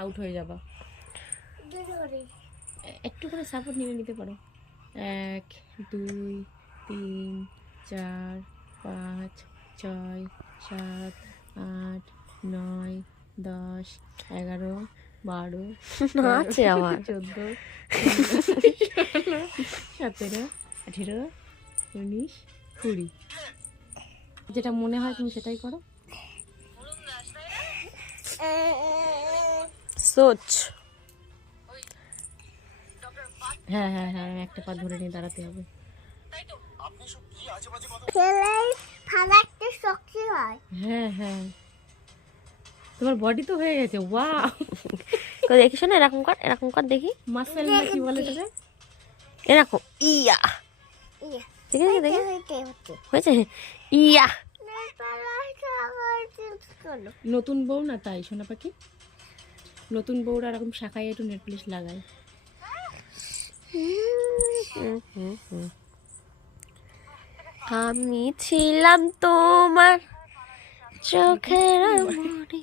Out হয়ে যাবা, একটু করে সাপোর্ট নিয়ে নিতে পারো। 1 2 3 4 5 6 7 8 9 10 11 12 আছে আমার 14 17 18 19 20। যেটা মনে হয় তুমি সেটাই করো। সোচ। হ্যাঁ হ্যাঁ হ্যাঁ, একটা পা ধরে নিয়ে দাঁড়াতে হবে। হ্যাঁ হ্যাঁ, তোমার বডি তো হয়ে গেছে। ওয়াও, তো দেখিস না, এরকম কর দেখি। মাসেল না কি বলে এটাকে? এরকম ইয়া, ঠিক আছে দেখি হয়েছে। ইয়া নতুন বউ না তাই সোনা পাখি, নতুন বউরা এরকম শাখায় একটু নেট পলিশ লাগায়। আমি ছিলাম তোমার চোখের মনি,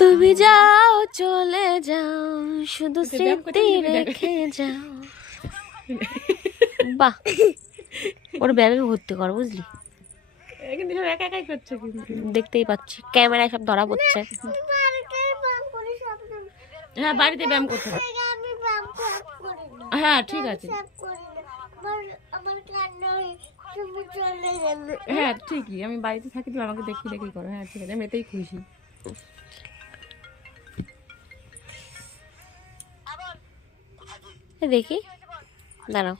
তুমি যাও চলে যাও, শুধু স্মৃতি রেখে যাও। বাহ, ওর ব্যাগে ভর্তি কর বুঝলি, একা একাই করছে কিন্তু, দেখতেই পাচ্ছি ক্যামেরায় সব ধরা পড়ছে। হ্যাঁ বাড়িতে ব্যায়াম করতে হবে। হ্যাঁ ঠিক আছে, হ্যাঁ ঠিকই, আমি বাড়িতে থাকি, তুমি আমাকে দেখি দেখি করো। হ্যাঁ ঠিক আছে, আমি এতেই খুশি। দেখি দাঁড়াও,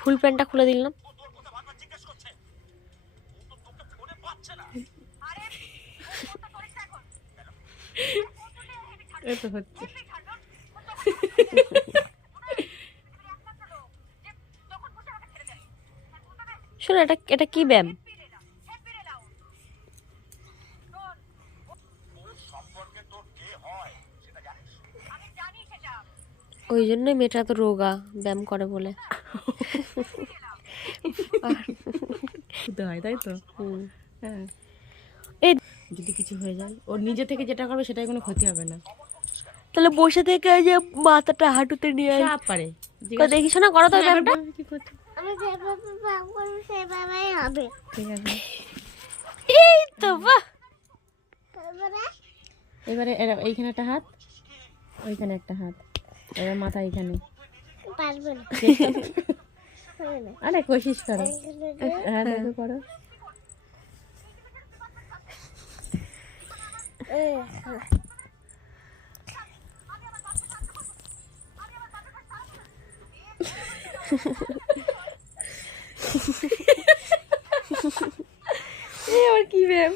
ফুল প্যান্টটা খুলে দিলাম। এই তো হচ্ছে। শোনো, এটা কি ব্যায়াম? ওই জন্যই মেয়েটা তো রোগা, ব্যায়াম করে বলে। হয় তাই তো। হ্যাঁ, এই যদি কিছু হয়ে যায়, ওর নিজে থেকে যেটা করবে সেটাই কোনো ক্ষতি হবে না। তাহলে বসে থেকে যে মাথাটা হাঁটুতে নিয়ে সব পারে। দেখিস না, করো তো ওই ব্যায়ামটা। কি করছো? আমি যেভাবে ব্যায়াম করি সেভাবেই হবে। ঠিক আছে, এই তো বাহ। এবারে এইখানে একটা হাত, ওইখানে একটা হাত, এবার মাথা এইখানে। পারবে না। আরে কোশিশ করো। হ্যাঁ দেখো করো। এই আবার কি ব্যায়াম?